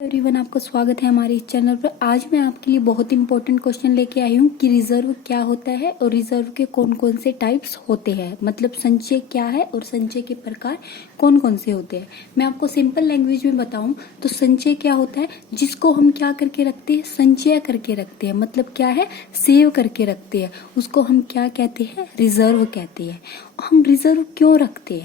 Everyone, आपका स्वागत है हमारे इस चैनल पर। आज मैं आपके लिए बहुत इंपॉर्टेंट क्वेश्चन लेके आई हूँ कि रिजर्व क्या होता है और रिजर्व के कौन कौन से टाइप्स होते हैं। मतलब संचय क्या है और संचय के प्रकार कौन कौन से होते हैं। मैं आपको सिंपल लैंग्वेज में बताऊं तो संचय क्या होता है, जिसको हम क्या करके रखते हैं, संचय करके रखते हैं। मतलब क्या है, सेव करके रखते हैं। उसको हम क्या कहते हैं, रिजर्व कहते हैं। हम रिजर्व क्यों रखते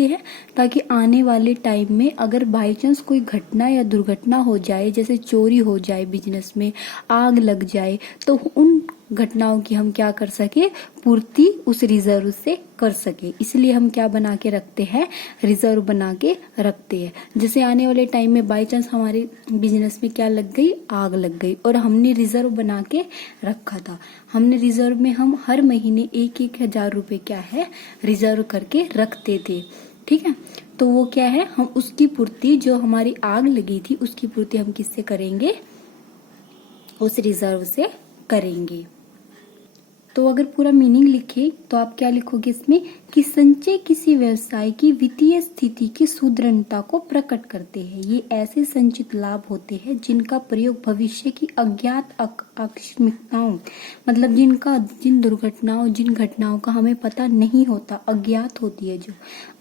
हैं, ताकि आने वाले टाइम में अगर बाई चांस कोई घटना या दुर्घटना हो जाए, जैसे चोरी हो जाए, बिजनेस में आग लग जाए, तो उन घटनाओं की हम क्या कर सके, पूर्ति उस रिजर्व से कर सके। इसलिए हम क्या बना के रखते हैं, रिजर्व बना के रखते हैं। जैसे आने वाले टाइम में बाई चांस हमारे बिजनेस में क्या लग गई, आग लग गई, और हमने रिजर्व बना के रखा था। हमने रिजर्व में हम हर महीने 1,000 रुपए क्या है, रिजर्व करके रखते थे। ठीक है, तो वो क्या है, हम उसकी पूर्ति, जो हमारी आग लगी थी उसकी पूर्ति हम किससे करेंगे, उस रिजर्व से करेंगे। तो अगर पूरा मीनिंग लिखे तो आप क्या लिखोगे इसमें, कि संचय किसी व्यवसाय की वित्तीय स्थिति की सुदृढ़ता को प्रकट करते हैं। ये ऐसे संचित लाभ होते हैं जिनका प्रयोग भविष्य की अज्ञात आकस्मिकताओं, मतलब जिन दुर्घटनाओं, जिन घटनाओं का हमें पता नहीं होता, अज्ञात होती है, जो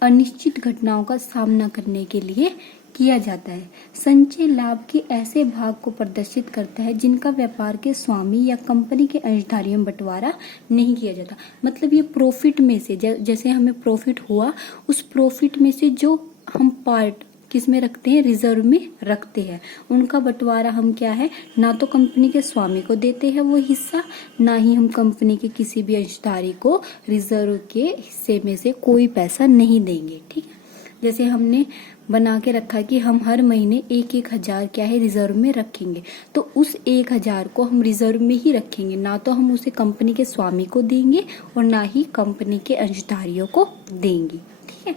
अनिश्चित घटनाओं का सामना करने के लिए किया जाता है। संचय लाभ के ऐसे भाग को प्रदर्शित करता है जिनका व्यापार के स्वामी या कंपनी के अंशधारियों में बंटवारा नहीं किया जाता। मतलब ये प्रॉफिट में से, जैसे हमें प्रॉफिट हुआ, उस प्रॉफिट में से जो हम पार्ट किस में रखते हैं, रिजर्व में रखते हैं, उनका बंटवारा हम क्या है, ना तो कंपनी के स्वामी को देते हैं वो हिस्सा, ना ही हम कंपनी के किसी भी अंशधारी को रिजर्व के हिस्से में से कोई पैसा नहीं देंगे। ठीक है, जैसे हमने बना के रखा कि हम हर महीने 1,000 क्या है, रिजर्व में रखेंगे, तो उस 1,000 को हम रिजर्व में ही रखेंगे, ना तो हम उसे कंपनी के स्वामी को देंगे और ना ही कंपनी के अंशधारियों को देंगे। ठीक है,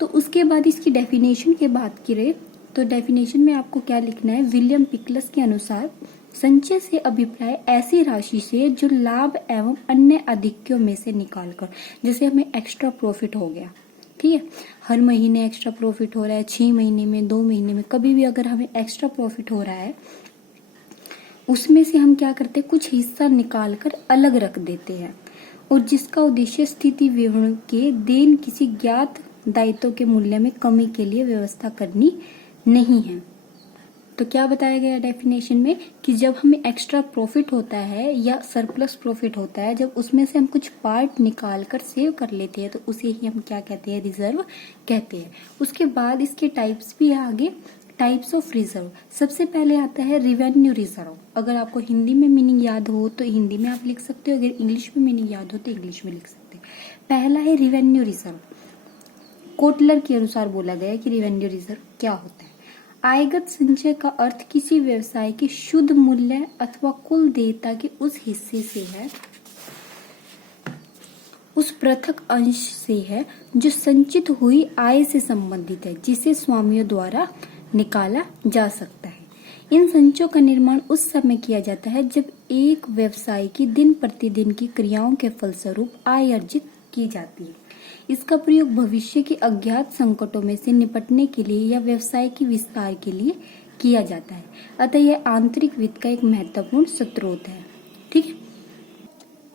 तो उसके बाद इसकी डेफिनेशन की बात करें तो डेफिनेशन में आपको क्या लिखना है, विलियम पिकलस के अनुसार संचय से अभिप्राय ऐसी राशि से जो लाभ एवं अन्य अधिक्यों में से निकालकर, जैसे हमें एक्स्ट्रा प्रॉफिट हो गया, ठीक है, हर महीने एक्स्ट्रा प्रॉफिट हो रहा है, 6 महीने में, 2 महीने में, कभी भी अगर हमें एक्स्ट्रा प्रॉफिट हो रहा है, उसमें से हम क्या करते हैं, कुछ हिस्सा निकाल कर अलग रख देते हैं, और जिसका उद्देश्य स्थिति विवरण के देन किसी ज्ञात दायित्व के मूल्य में कमी के लिए व्यवस्था करनी नहीं है। तो क्या बताया गया डेफिनेशन में, कि जब हमें एक्स्ट्रा प्रॉफिट होता है या सरप्लस प्रॉफिट होता है, जब उसमें से हम कुछ पार्ट निकाल कर सेव कर लेते हैं, तो उसे ही हम क्या कहते हैं, रिजर्व कहते हैं। उसके बाद इसके टाइप्स भी है आगे, टाइप्स ऑफ रिजर्व। सबसे पहले आता है रिवेन्यू रिजर्व। अगर आपको हिंदी में मीनिंग याद हो तो हिंदी में आप लिख सकते हो, अगर इंग्लिश में मीनिंग याद हो तो इंग्लिश में लिख सकते हो। पहला है रिवेन्यू रिजर्व। कोटलर के अनुसार बोला गया है कि रिवेन्यू रिजर्व क्या होता है। आयगत संचय का अर्थ किसी व्यवसाय के शुद्ध मूल्य अथवा कुल देयता के उस हिस्से से है, उस पृथक अंश से है जो संचित हुई आय से संबंधित है, जिसे स्वामियों द्वारा निकाला जा सकता है। इन संचयों का निर्माण उस समय किया जाता है जब एक व्यवसाय की दिन प्रतिदिन की क्रियाओं के फलस्वरूप आय अर्जित की जाती है। इसका प्रयोग भविष्य के अज्ञात संकटों में से निपटने के लिए या व्यवसाय के विस्तार के लिए किया जाता है। अतः यह आंतरिक वित्त का एक महत्वपूर्ण स्रोत है। ठीक है,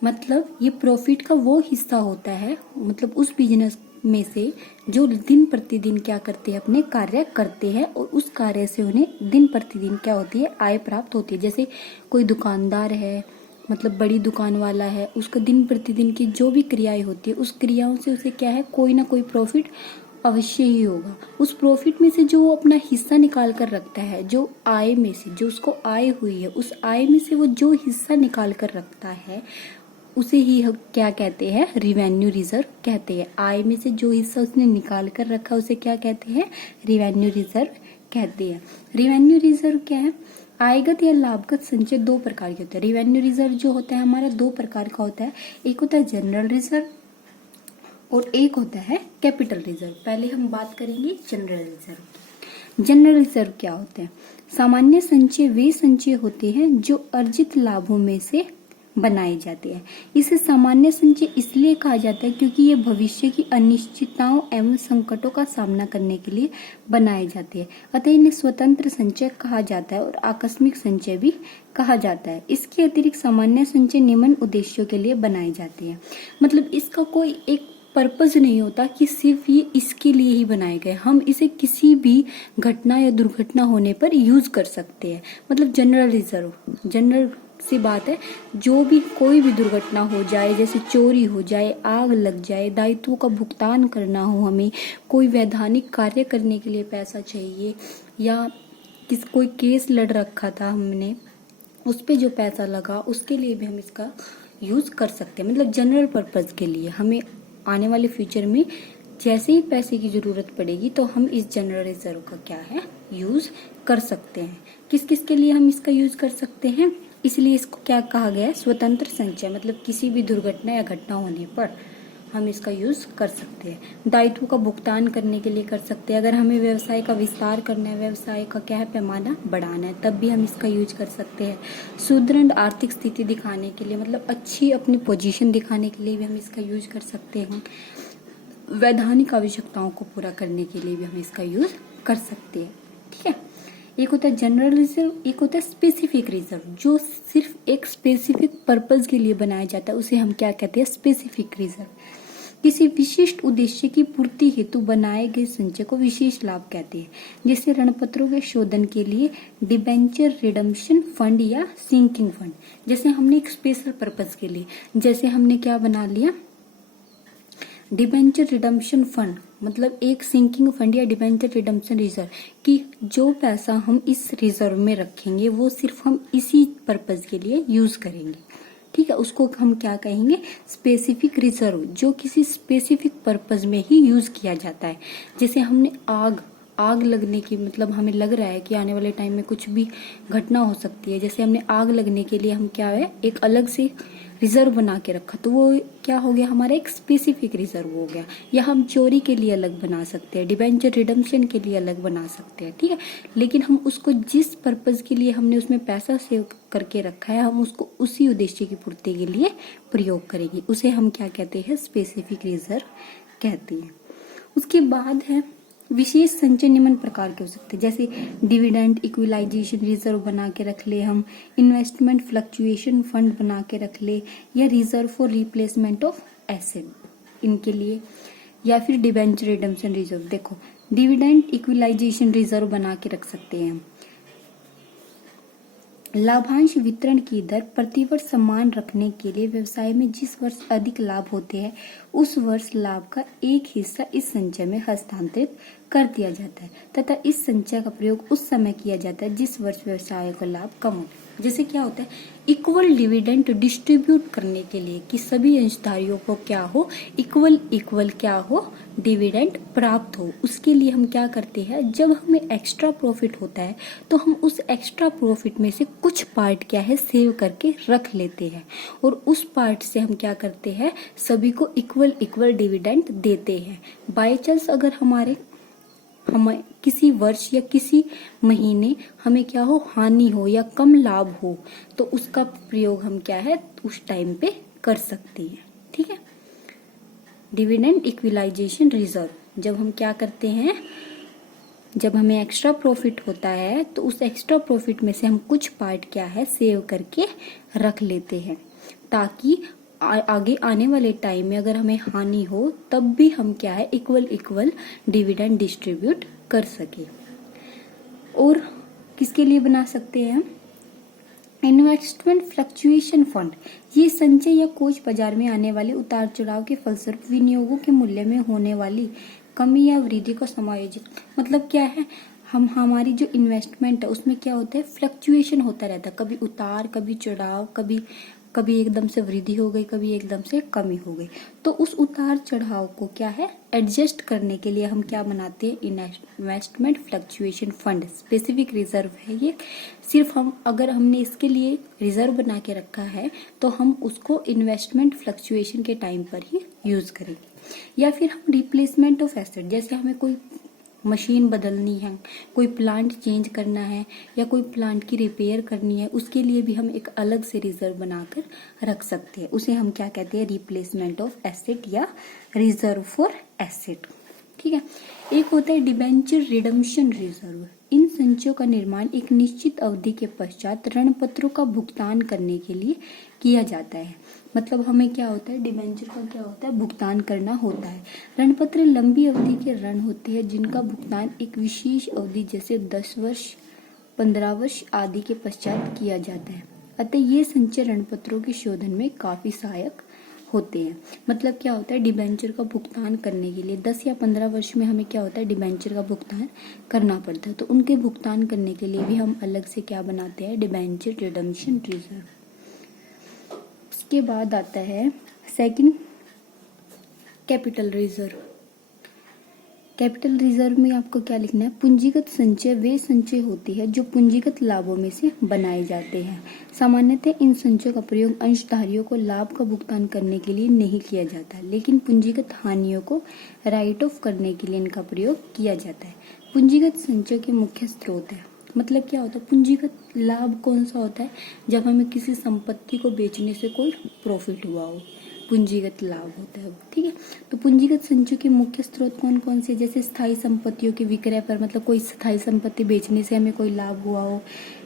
मतलब ये प्रॉफिट का वो हिस्सा होता है, मतलब उस बिजनेस में से जो दिन प्रतिदिन क्या करते हैं, अपने कार्य करते हैं, और उस कार्य से उन्हें दिन प्रतिदिन क्या होती है, आय प्राप्त होती है। जैसे कोई दुकानदार है, मतलब बड़ी दुकान वाला है, उसका दिन प्रतिदिन की जो भी क्रियाएं होती है, उस क्रियाओं से उसे क्या है, कोई ना कोई प्रॉफिट अवश्य ही होगा। उस प्रॉफिट में से जो वो अपना हिस्सा निकाल कर रखता है, जो आय में से, जो उसको आय हुई है, उस आय में से वो जो हिस्सा निकाल कर रखता है, उसे ही हम क्या कहते हैं, रिवेन्यू रिजर्व कहते हैं। आय में से जो हिस्सा उसने निकाल कर रखा उसे क्या कहते हैं, रिवेन्यू रिजर्व कहते हैं। रिवेन्यू रिजर्व क्या है, आयगत या लाभगत संचय दो प्रकार के होते हैं। रिवेन्यू रिजर्व जो होता है हमारा दो प्रकार का होता है, एक होता है जनरल रिजर्व और एक होता है कैपिटल रिजर्व। पहले हम बात करेंगे जनरल रिजर्व। जनरल रिजर्व क्या होते हैं, सामान्य संचय वे संचय होते हैं जो अर्जित लाभों में से बनाए जाते हैं। इसे सामान्य संचय इसलिए कहा जाता है क्योंकि ये भविष्य की अनिश्चितताओं एवं संकटों का सामना करने के लिए बनाए जाते हैं। अतः इन्हें स्वतंत्र संचय कहा जाता है और आकस्मिक संचय भी कहा जाता है। इसके अतिरिक्त सामान्य संचय निम्न उद्देश्यों के लिए बनाए जाते हैं। मतलब इसका कोई एक पर्पज नहीं होता कि सिर्फ ये इसके लिए ही बनाए गए। हम इसे किसी भी घटना या दुर्घटना होने पर यूज कर सकते हैं। मतलब जनरल रिजर्व, जनरल सी बात है, जो भी कोई भी दुर्घटना हो जाए, जैसे चोरी हो जाए, आग लग जाए, दायित्वों का भुगतान करना हो, हमें कोई वैधानिक कार्य करने के लिए पैसा चाहिए, या कोई केस लड़ रखा था हमने, उस पे जो पैसा लगा उसके लिए भी हम इसका यूज कर सकते हैं। मतलब जनरल पर्पज के लिए हमें आने वाले फ्यूचर में जैसे ही पैसे की जरूरत पड़ेगी तो हम इस जनरल रिजर्व का क्या है यूज कर सकते हैं। किस किस के लिए हम इसका यूज कर सकते हैं, इसलिए इसको क्या कहा गया है, स्वतंत्र संचय। मतलब किसी भी दुर्घटना या घटना होने पर हम इसका यूज कर सकते हैं। दायित्व का भुगतान करने के लिए कर सकते हैं। अगर हमें व्यवसाय का विस्तार करना है, व्यवसाय का क्या है पैमाना बढ़ाना है, तब भी हम इसका यूज कर सकते हैं। सुदृढ़ आर्थिक स्थिति दिखाने के लिए, मतलब अच्छी अपनी पोजीशन दिखाने के लिए भी हम इसका यूज कर सकते हैं। वैधानिक आवश्यकताओं को पूरा करने के लिए भी हम इसका यूज कर सकते हैं। ठीक है, एक होता है जनरल रिजर्व, एक होता है स्पेसिफिक रिजर्व, जो सिर्फ एक स्पेसिफिक पर्पज के लिए बनाया जाता है, उसे हम क्या कहते हैं, स्पेसिफिक रिजर्व। किसी विशिष्ट उद्देश्य की पूर्ति हेतु बनाए गए संचय को विशेष लाभ कहते हैं, जैसे ऋणपत्रों के शोधन के लिए डिबेंचर रिडम्पशन फंड या सिंकिंग फंड। जैसे हमने एक स्पेशल पर्पज के लिए, जैसे हमने क्या बना लिया, डिबेंचर रिडम्पशन फंड, मतलब एक सिंकिंग फंड या डिबेंचर रिडम्पशन रिजर्व, कि जो पैसा हम इस रिजर्व में रखेंगे वो सिर्फ हम इसी पर्पज के लिए यूज करेंगे। ठीक है, उसको हम क्या कहेंगे, स्पेसिफिक रिजर्व, जो किसी स्पेसिफिक पर्पज में ही यूज किया जाता है। जैसे हमने आग लगने की, मतलब हमें लग रहा है कि आने वाले टाइम में कुछ भी घटना हो सकती है, जैसे हमने आग लगने के लिए हम क्या है एक अलग से रिजर्व बना के रखा, तो वो क्या हो गया, हमारा एक स्पेसिफिक रिजर्व हो गया। या हम चोरी के लिए अलग बना सकते हैं, डिबेंचर रिडम्पशन के लिए अलग बना सकते हैं। ठीक है, लेकिन हम उसको जिस पर्पज के लिए हमने उसमें पैसा सेव करके रखा है, हम उसको उसी उद्देश्य की पूर्ति के लिए प्रयोग करेंगे। उसे हम क्या कहते हैं, स्पेसिफिक रिजर्व कहते हैं। उसके बाद है विशेष संचय निम्न प्रकार के हो सकते हैं, जैसे डिविडेंड इक्विलाइजेशन रिजर्व बना के रख ले हम, इन्वेस्टमेंट फ्लक्चुएशन फंड बना के रख ले, या reserve for replacement of asset इनके लिए, या फिर डिबेंचर रिडम्पशन रिजर्व। देखो, डिविडेंड इक्विलाइजेशन रिजर्व बना के रख सकते हैं हम। लाभांश वितरण की दर प्रतिवर्ष समान रखने के लिए व्यवसाय में जिस वर्ष अधिक लाभ होते हैं उस वर्ष लाभ का एक हिस्सा इस संचय में हस्तांतरित कर दिया जाता है, तथा इस संचय का प्रयोग उस समय किया जाता है जिस वर्ष व्यवसाय का लाभ कम हो। जैसे क्या होता है, इक्वल डिविडेंड डिस्ट्रीब्यूट करने के लिए कि सभी अंशधारियों को क्या हो, इक्वल क्या हो, डिविडेंड प्राप्त हो, उसके लिए हम क्या करते हैं, जब हमें एक्स्ट्रा प्रॉफिट होता है तो हम उस एक्स्ट्रा प्रॉफिट में से कुछ पार्ट क्या है सेव करके रख लेते हैं, और उस पार्ट से हम क्या करते हैं, सभी को इक्वल डिविडेंड देते हैं। बाय चांस अगर हमें किसी वर्ष या किसी महीने हमें क्या हो, हानि हो या कम लाभ हो, तो उसका प्रयोग हम क्या है उस टाइम पे कर सकते हैं। ठीक है, डिविडेंड इक्विलाइजेशन रिजर्व, जब हम क्या करते हैं, जब हमें एक्स्ट्रा प्रॉफिट होता है तो उस एक्स्ट्रा प्रॉफिट में से हम कुछ पार्ट क्या है सेव करके रख लेते हैं, ताकि आगे आने वाले टाइम में अगर हमें हानि हो तब भी हम क्या है इक्वल डिविडेंड डिस्ट्रीब्यूट कर सके। और किसके लिए बना सकते हैं हम, इन्वेस्टमेंट फ्लक्चुएशन फंड, ये संचय या कोष बाजार में आने वाले उतार चढ़ाव के फलस्वरूप विनियोगों के मूल्य में होने वाली कमी या वृद्धि को समायोजित, मतलब क्या है, हम हमारी जो इन्वेस्टमेंट है उसमें क्या होता है, फ्लक्चुएशन होता रहता है, कभी उतार कभी चढ़ाव, कभी एकदम से वृद्धि हो गई, कभी एकदम से कमी हो गई, तो उस उतार चढ़ाव को क्या है एडजस्ट करने के लिए हम क्या बनाते हैं, investment fluctuation fund, specific reserve है ये। सिर्फ हम अगर हमने इसके लिए रिजर्व बना के रखा है तो हम उसको इन्वेस्टमेंट फ्लक्चुएशन के टाइम पर ही यूज करेंगे। या फिर हम रिप्लेसमेंट ऑफ एसेट, जैसे हमें कोई मशीन बदलनी है, कोई प्लांट चेंज करना है या कोई प्लांट की रिपेयर करनी है, उसके लिए भी हम एक अलग से रिजर्व बनाकर रख सकते हैं। उसे हम क्या कहते हैं, रिप्लेसमेंट ऑफ एसेट या रिजर्व फॉर एसेट। ठीक है। एक होता है डिबेंचर रिडम्पशन रिजर्व। इन संचयों का निर्माण एक निश्चित अवधि के पश्चात ऋणपत्रों का भुगतान करने के लिए किया जाता है। मतलब हमें क्या होता है, डिबेंचर का क्या होता है, भुगतान करना होता है। ऋणपत्र लंबी अवधि के ऋण होते हैं जिनका भुगतान एक विशेष अवधि जैसे 10 वर्ष, 15 वर्ष आदि के पश्चात किया जाता है। अतः ये संचय ऋणपत्रों के शोधन में काफी सहायक होते हैं। मतलब क्या होता है, डिबेंचर का भुगतान करने के लिए 10 या 15 वर्ष में हमें क्या होता है, डिबेंचर का भुगतान करना पड़ता है। तो उनके भुगतान करने के लिए भी हम अलग से क्या बनाते हैं, डिबेंचर रिडम्पशन रिजर्व। उसके बाद आता है second, capital reserve. Capital reserve में आपको क्या लिखना है, पूंजीगत संचय वे संचय होती है जो पूंजीगत लाभों में से बनाए जाते हैं। सामान्यतः इन संचयों का प्रयोग अंशधारियों को लाभ का भुगतान करने के लिए नहीं किया जाता, लेकिन पूंजीगत हानियों को राइट ऑफ करने के लिए इनका प्रयोग किया जाता है। पूंजीगत संचय के मुख्य स्रोत है। मतलब क्या होता है, पूंजीगत लाभ कौन सा होता है, जब हमें किसी संपत्ति को बेचने से कोई प्रॉफिट हुआ हो, पूंजीगत लाभ होता है। ठीक है। तो पूंजीगत संचय के मुख्य स्रोत कौन कौन से, जैसे स्थायी संपत्तियों के विक्रय पर, मतलब कोई स्थायी संपत्ति बेचने से हमें कोई लाभ हुआ हो,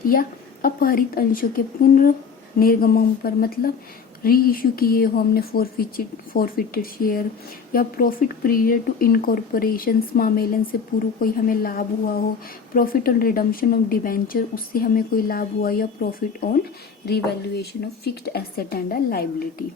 या अपहरित अंशों के पुनर्निर्गमन पर, मतलब री इश्यू किए हो हमने फॉरफिटेड शेयर, या प्रॉफिट पीरियड टू इनकॉर्पोरेशन, समामेलन से पूर्व कोई हमें लाभ हुआ हो, profit on redemption of debenture, उससे हमें कोई लाभ हुआ, या profit on revaluation of fixed asset and liability.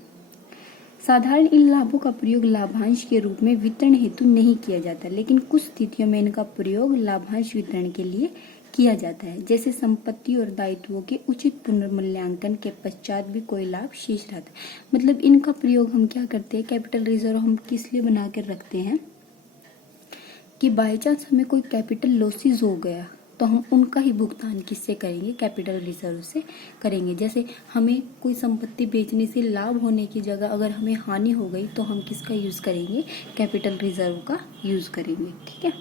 साधारण इन लाभों का प्रयोग लाभांश के रूप में वितरण हेतु नहीं किया जाता, लेकिन कुछ स्थितियों में इनका प्रयोग लाभांश वितरण के लिए किया जाता है, जैसे संपत्ति और दायित्वों के उचित पुनर्मूल्यांकन के पश्चात भी कोई लाभ शेष रहता है। मतलब इनका प्रयोग हम क्या करते हैं, कैपिटल रिजर्व हम किस लिए बना कर रखते हैं कि बाय चांस हमें कोई कैपिटल लॉसेस हो गया तो हम उनका ही भुगतान किससे करेंगे, कैपिटल रिजर्व से करेंगे। जैसे हमें कोई संपत्ति बेचने से लाभ होने की जगह अगर हमें हानि हो गई तो हम किसका यूज करेंगे, कैपिटल रिजर्व का यूज करेंगे। ठीक है।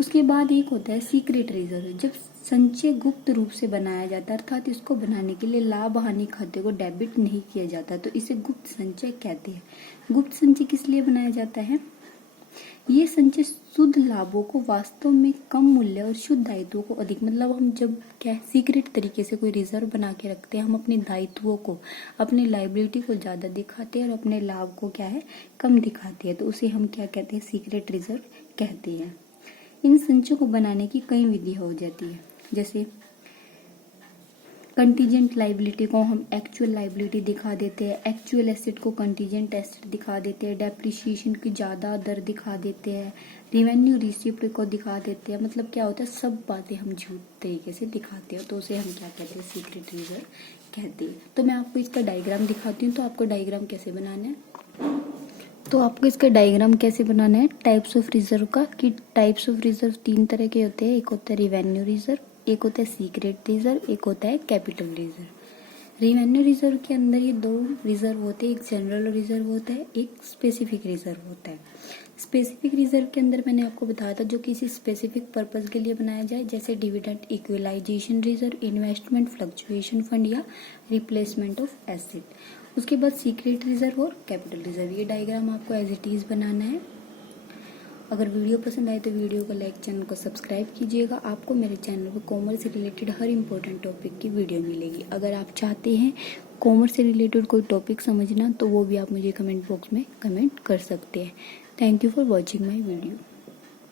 उसके बाद एक होता है सीक्रेट रिजर्व। जब संचय गुप्त रूप से बनाया जाता है, अर्थात इसको बनाने के लिए लाभ हानि खाते को डेबिट नहीं किया जाता, तो इसे गुप्त संचय कहते हैं। गुप्त संचय किस लिए बनाया जाता है, ये संचय शुद्ध लाभों को वास्तव में कम मूल्य और शुद्ध दायित्वों को अधिक, मतलब हम जब क्या सीक्रेट तरीके से कोई रिजर्व बना के रखते हैं, हम अपने दायित्वों को, अपनी लायबिलिटी को ज्यादा दिखाते हैं और अपने लाभ को क्या है, कम दिखाते हैं, तो उसे हम क्या कहते हैं, सीक्रेट रिजर्व कहते हैं। इन संचयों को बनाने की कई विधि हो जाती है, जैसे कंटीजेंट लाइबिलिटी को हम एक्चुअल लाइबिलिटी दिखा देते हैं, एक्चुअल एसेट को कंटीजेंट एसेट दिखा देते हैं, डेप्रिसिएशन की ज्यादा दर दिखा देते हैं, रिवेन्यू रिसिप्ट को दिखा देते हैं। मतलब क्या होता है, सब बातें हम झूठ तरीके से दिखाते हैं, तो उसे हम क्या कहते हैं, सीक्रेट रिजर्व कहते हैं। तो मैं आपको इसका डायग्राम दिखाती हूँ। तो आपको डायग्राम कैसे बनाना है, तो आपको इसका डायग्राम कैसे बनाना है, टाइप्स ऑफ रिजर्व का, कि टाइप्स ऑफ रिजर्व 3 तरह के होते हैं। एक होता है रिवेन्यू रिजर्व, एक होता है सीक्रेट रिजर्व, एक होता है कैपिटल रिजर्व। रिवेन्यू रिजर्व के अंदर ये 2 रिजर्व होते हैं, एक जनरल रिजर्व होता है, एक स्पेसिफिक रिजर्व होता है। स्पेसिफिक रिजर्व के अंदर मैंने आपको बताया था जो किसी स्पेसिफिक पर्पज के लिए बनाया जाए, जैसे dividend equalisation reserve, investment fluctuation fund, या रिप्लेसमेंट ऑफ एसेट। उसके बाद सीक्रेट रिजर्व और कैपिटल रिजर्व। ये डायग्राम आपको एज इट इज बनाना है। अगर वीडियो पसंद आए तो वीडियो को लाइक, चैनल को सब्सक्राइब कीजिएगा। आपको मेरे चैनल पर कॉमर्स से रिलेटेड हर इंपॉर्टेंट टॉपिक की वीडियो मिलेगी। अगर आप चाहते हैं कॉमर्स से रिलेटेड कोई टॉपिक समझना तो वो भी आप मुझे कमेंट बॉक्स में कमेंट कर सकते हैं। Thank you for watching my video.